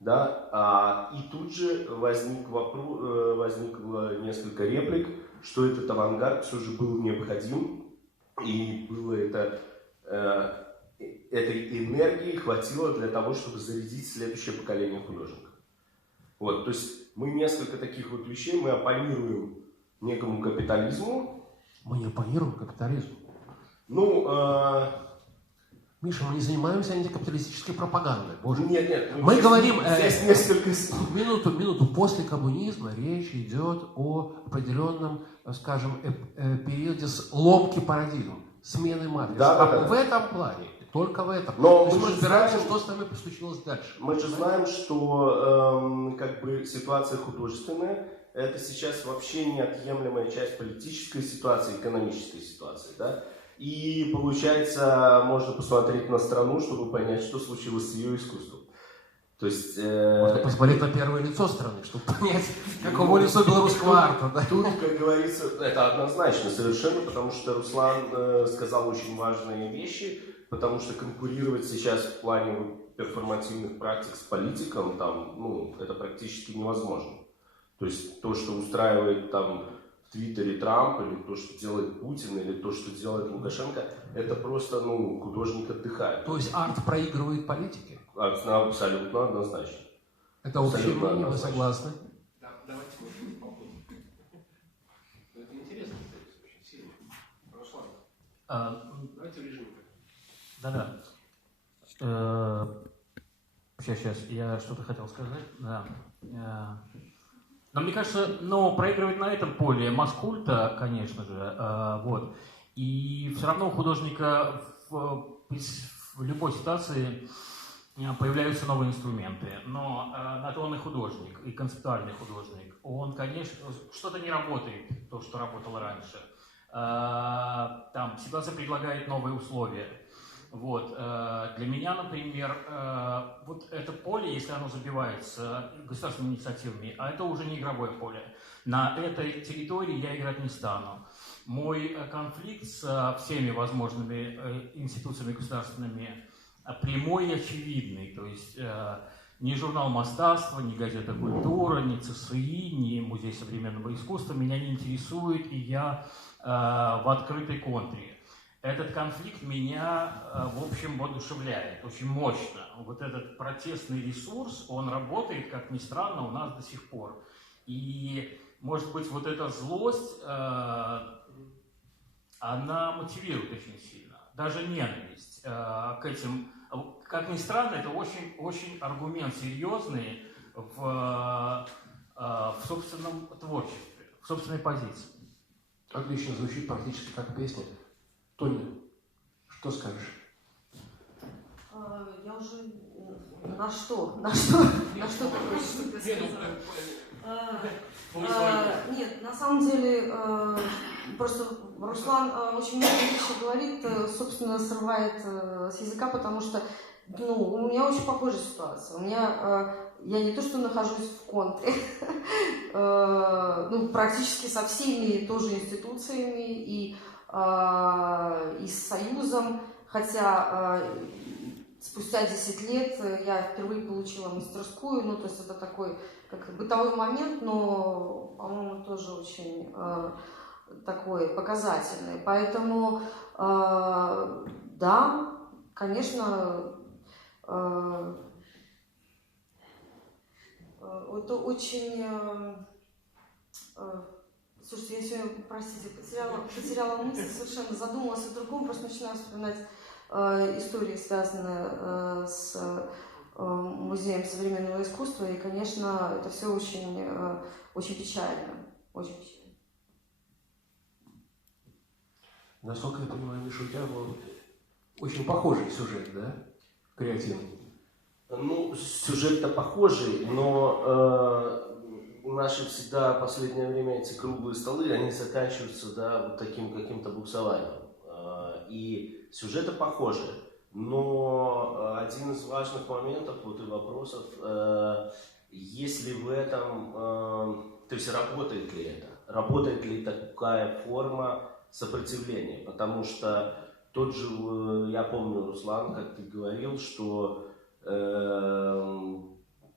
да, и тут же возникло несколько реплик, что этот авангард все же был необходим, и было этой энергии хватило для того, чтобы зарядить следующее поколение художников. Вот, то есть мы несколько таких вот вещей, мы оппонируем некому капитализму. Мы не оппонируем капитализму. Ну, Миша, мы не занимаемся антикапиталистической пропагандой. Боже. Нет. Мы говорим... Здесь несколько... Минуту. После коммунизма речь идет о определенном, скажем, периоде ломки парадигм, смены матрицы. Да. В этом плане, только в этом. Но мы разбираемся, знаем, что с нами случилось дальше. Мы же знаем, что как бы ситуация художественная – это сейчас вообще неотъемлемая часть политической ситуации, экономической ситуации, да? И получается, можно посмотреть на страну, чтобы понять, что случилось с ее искусством. То есть, можно посмотреть на первое лицо страны, чтобы понять, каково лицо белорусского арта. Да? Тут, как говорится, это однозначно совершенно, потому что Руслан сказал очень важные вещи, потому что конкурировать сейчас в плане перформативных практик с политиком, там, ну, это практически невозможно. То есть то, что устраивает там в Твиттере Трамп, или то, что делает Путин, или то, что делает Лукашенко, это просто, ну, художник отдыхает. То есть арт проигрывает политике? Абсолютно однозначно. Это общее мнение, вы согласны? Да, давайте попробуем. Это интересно, очень сильно. Руслан, давайте в режиме. Да. Сейчас, я что-то хотел сказать. Да. Но мне кажется, проигрывать на этом поле масс-культа, конечно же, вот. И все равно у художника в любой ситуации появляются новые инструменты. Но на то он и художник, и концептуальный художник. Он, конечно, что-то не работает, то, что работало раньше. Там ситуация предлагает новые условия. Вот. Для меня, например, вот это поле, если оно забивается государственными инициативами, а это уже не игровое поле, на этой территории я играть не стану. Мой конфликт с всеми возможными институциями государственными прямой и очевидный. То есть ни журнал «Мостаство», ни газета «Культура», ни ЦСИ, ни Музей современного искусства меня не интересует, и я в открытой контре. Этот конфликт меня, в общем, воодушевляет очень мощно. Вот этот протестный ресурс, он работает, как ни странно, у нас до сих пор. И, может быть, вот эта злость, она мотивирует очень сильно. Даже ненависть к этим... Как ни странно, это очень, очень аргумент серьезный в собственном творчестве, в собственной позиции. Отлично, звучит практически как песня. Тоня, что скажешь? Я уже... На что ты хочешь сказать? Нет, на самом деле, просто Руслан очень много вещей говорит, собственно, срывает с языка, потому что у меня очень похожая ситуация. Я не то что нахожусь в контре, практически со всеми тоже институциями и с Союзом, хотя спустя 10 лет я впервые получила мастерскую, то есть это такой как бытовой момент, но, по-моему, тоже очень такой показательный. Поэтому, да, конечно, это очень... Слушайте, я сегодня, простите, потеряла мысль, совершенно задумалась о другом, просто начинаю вспоминать истории, связанные с Музеем современного искусства, и, конечно, это все очень, очень печально, очень печально. Насколько я понимаю, Миша, у тебя был очень похожий сюжет, да? Креативный. Сюжет-то похожий, но наши всегда в последнее время эти круглые столы, они заканчиваются, да, вот таким каким-то буксованием. И сюжеты похожи, но один из важных моментов вот и вопросов, есть ли в этом, то есть работает ли это, работает ли такая форма сопротивления, потому что тот же, я помню, Руслан, как ты говорил, что,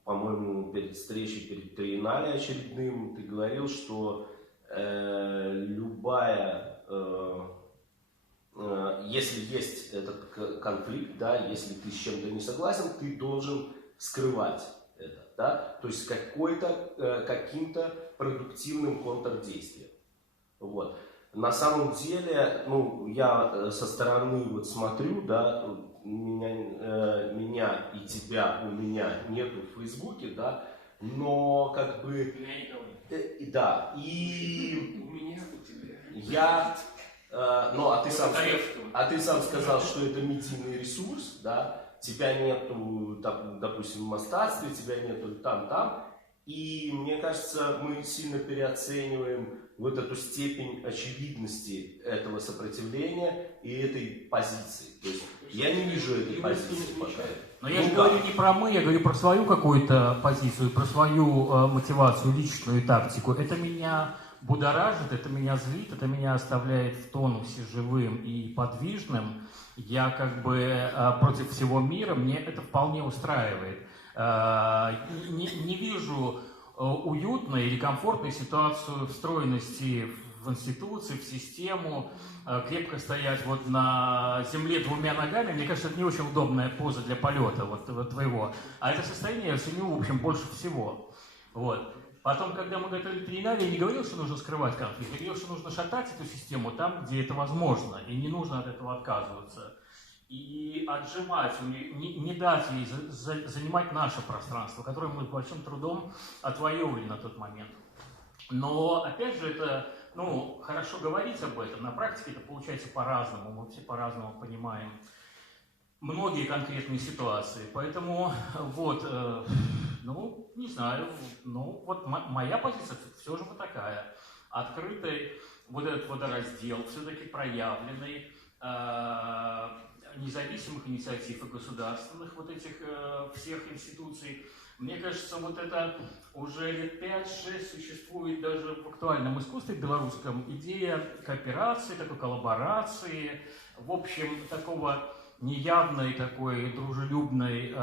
по-моему, перед встречей, перед триеннале очередным, ты говорил, что любая... Если есть этот конфликт, да, если ты с чем-то не согласен, ты должен скрывать это, да, то есть каким-то продуктивным контрдействием. Вот. На самом деле, я со стороны вот смотрю, да, меня и тебя у меня нету в Фейсбуке, да, но как бы... Да, и... У меня, у тебя. Я... а ты сам сказал, что это медийный ресурс, да, тебя нету, допустим, в Мостастве, тебя нету там, и мне кажется, мы сильно переоцениваем вот эту степень очевидности этого сопротивления и этой позиции. То есть я не вижу этой позиции пока. Но я же говорю не про мы, я говорю про свою какую-то позицию, про свою мотивацию, личную тактику. Это меня будоражит, это меня злит, это меня оставляет в тонусе живым и подвижным. Я как бы против всего мира, мне это вполне устраивает. Не вижу уютной или комфортной ситуацию встроенности в институции, в систему, крепко стоять вот на земле двумя ногами. Мне кажется, это не очень удобная поза для полета вот твоего. А это состояние я ценю, в общем, больше всего. Вот. Потом, когда мы готовили триеннале, я не говорил, что нужно скрывать конфликт, я говорил, что нужно шатать эту систему там, где это возможно, и не нужно от этого отказываться. И отжимать, не дать ей занимать наше пространство, которое мы большим трудом отвоевывали на тот момент. Но, опять же, это, хорошо говорить об этом, на практике это получается по-разному, мы все по-разному понимаем многие конкретные ситуации. Поэтому вот, ну, не знаю, ну, вот моя позиция все же вот такая. Открытый вот этот водораздел, все-таки проявленный, независимых инициатив и государственных вот этих всех институций. Мне кажется, вот это уже лет 5-6 существует даже в актуальном искусстве белорусском идея кооперации, такой коллаборации, в общем, такого неявной такой дружелюбной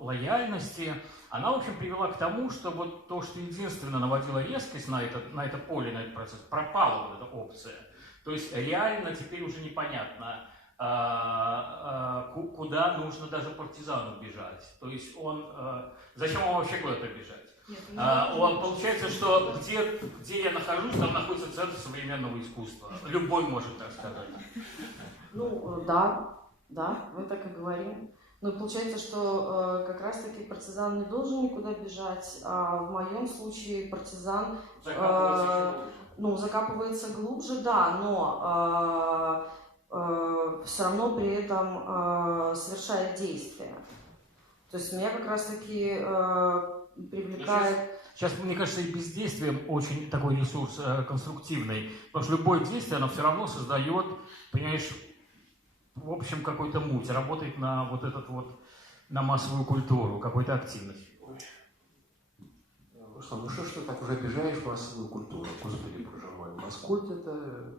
лояльности. Она, в общем, привела к тому, что вот то, что единственно наводило резкость на это поле, на этот процесс, пропала вот эта опция. То есть реально теперь уже непонятно, куда нужно даже партизану бежать. То есть он... Зачем он вообще куда-то бежать? Получается, что где я нахожусь, там находится центр современного искусства. Любой может так сказать. Ну, да, мы так и говорим. Ну, и получается, что как раз-таки партизан не должен никуда бежать, а в моем случае партизан закапывается глубже, да, но все равно при этом совершает действия. То есть меня как раз-таки привлекает... Сейчас, мне кажется, и бездействие очень такой ресурс конструктивный, потому что любое действие, оно все равно создает, понимаешь, в общем, какой-то муть, работает на вот этот вот, на массовую культуру, какой-то активность. Ну что ж ты так уже обижаешь массовую культуру, господи, боже мой. Маскульт — это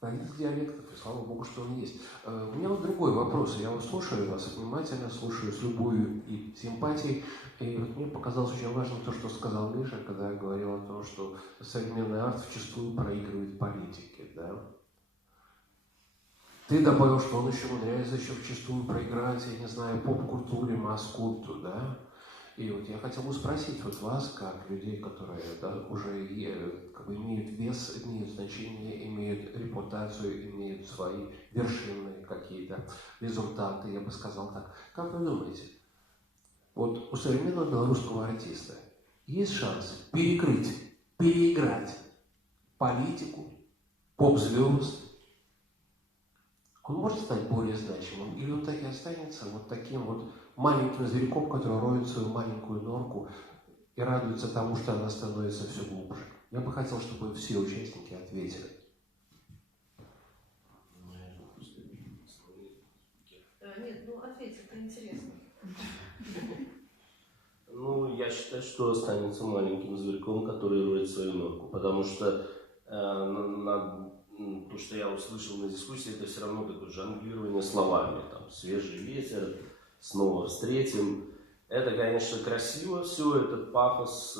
один из диалектов, и слава богу, что он есть. У меня вот другой вопрос. Я вот слушаю вас внимательно, слушаю с любовью и симпатией. И вот мне показалось очень важным то, что сказал Миша, когда говорил о том, что современный арт вчастую проигрывает политике, да? Ты добавил, что он еще умудряется еще вчастую проиграть, я не знаю, поп-культуре, масс-культу, да? И вот я хотел бы спросить вот вас, как людей, которые уже как бы имеют вес, имеют значение, имеют репутацию, имеют свои вершинные какие-то результаты, я бы сказал так. Как вы думаете, вот у современного белорусского артиста есть шанс переиграть политику, поп-звезд? Он может стать более значимым, или он так и останется вот таким вот маленьким зверьком, который роет свою маленькую норку и радуется тому, что она становится все глубже? Я бы хотел, чтобы все участники ответили. Нет, ответь, это интересно. Ну, я считаю, что останется маленьким зверьком, который роет свою норку, потому что то, что я услышал на дискуссии, это все равно такое жонглирование словами. Там, свежий ветер, снова встретим. Это, конечно, красиво все, этот пафос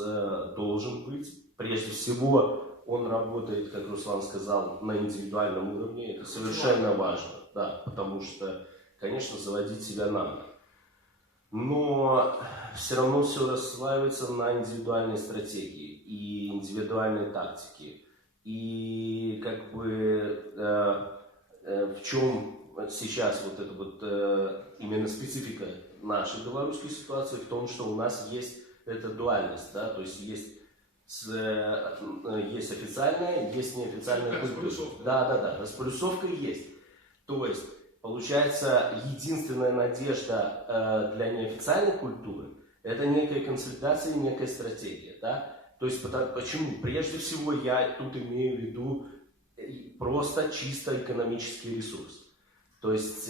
должен быть. Прежде всего, он работает, как Руслан сказал, на индивидуальном уровне. Это совершенно важно, да, потому что, конечно, заводить себя надо. Но все равно все расслаивается на индивидуальной стратегии и индивидуальной тактике. И как бы в чем сейчас вот эта вот именно специфика нашей белорусской ситуации, в том, что у нас есть эта дуальность, да, то есть есть официальная, есть неофициальная культура. Да, расплюсовка есть. То есть получается единственная надежда для неофициальной культуры — это некая консолидация, некая стратегия, да. То есть почему? Прежде всего я тут имею в виду просто чисто экономический ресурс. То есть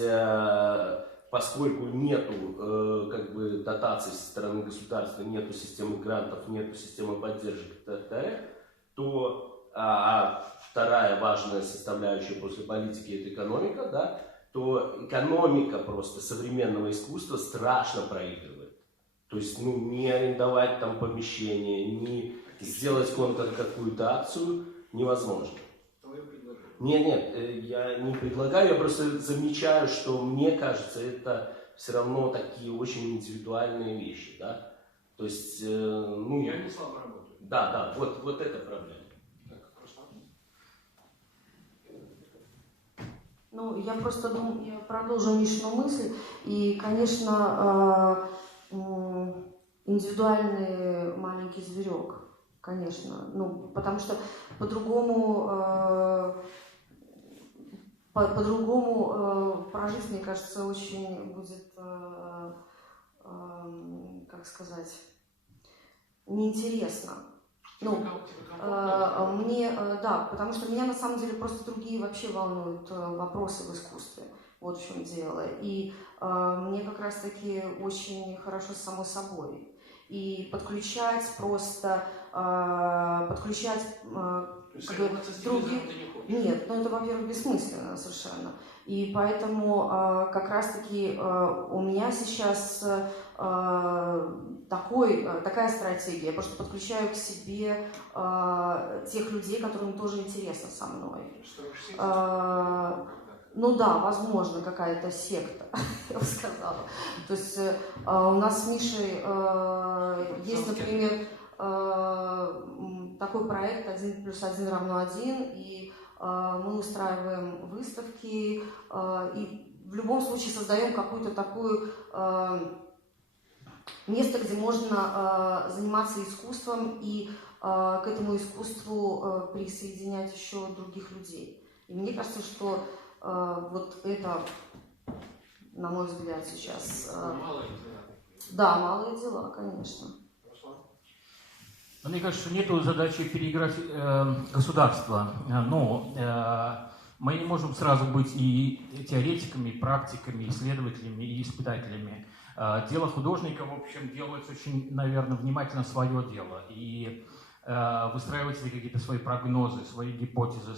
поскольку нету как бы дотаций со стороны государства, нету системы грантов, нету системы поддержки, то вторая важная составляющая после политики — это экономика, да, то экономика просто современного искусства страшно проигрывает. То есть, не арендовать там помещение, не сделать какую-то акцию невозможно. Нет, я не предлагаю, я просто замечаю, что мне кажется, это все равно такие очень индивидуальные вещи, да. То есть, Я не слабо работаю. Да, вот это проблема. Я просто думаю, я продолжу Мишину мысль, и, конечно, индивидуальный маленький зверек, конечно, потому что по-другому по-другому прожить, мне кажется, очень будет, как сказать, неинтересно. Ну, мне, да, потому что меня на самом деле просто другие вообще волнуют вопросы в искусстве. Вот в чем дело. И мне как раз-таки очень хорошо с самой собой. И подключать просто, других... Нет, ну это, во-первых, бессмысленно совершенно. И поэтому как раз-таки у меня сейчас такая стратегия. Я просто подключаю к себе тех людей, которым тоже интересно со мной. Ну да, возможно, какая-то секта, я бы сказала. То есть у нас с Мишей есть, например, такой проект 1+1 = 1, и мы устраиваем выставки, и в любом случае создаем какую-то такую место, где можно заниматься искусством и к этому искусству присоединять еще других людей. И мне кажется, что вот это, на мой взгляд, сейчас... Малые дела. Да, малые дела, конечно. Мне кажется, что нет задачи переиграть государство. Но мы не можем сразу быть и теоретиками, и практиками, и исследователями, и испытателями. Дело художника, в общем, делается очень, наверное, внимательно свое дело. И выстраивать какие-то свои прогнозы, свои гипотезы,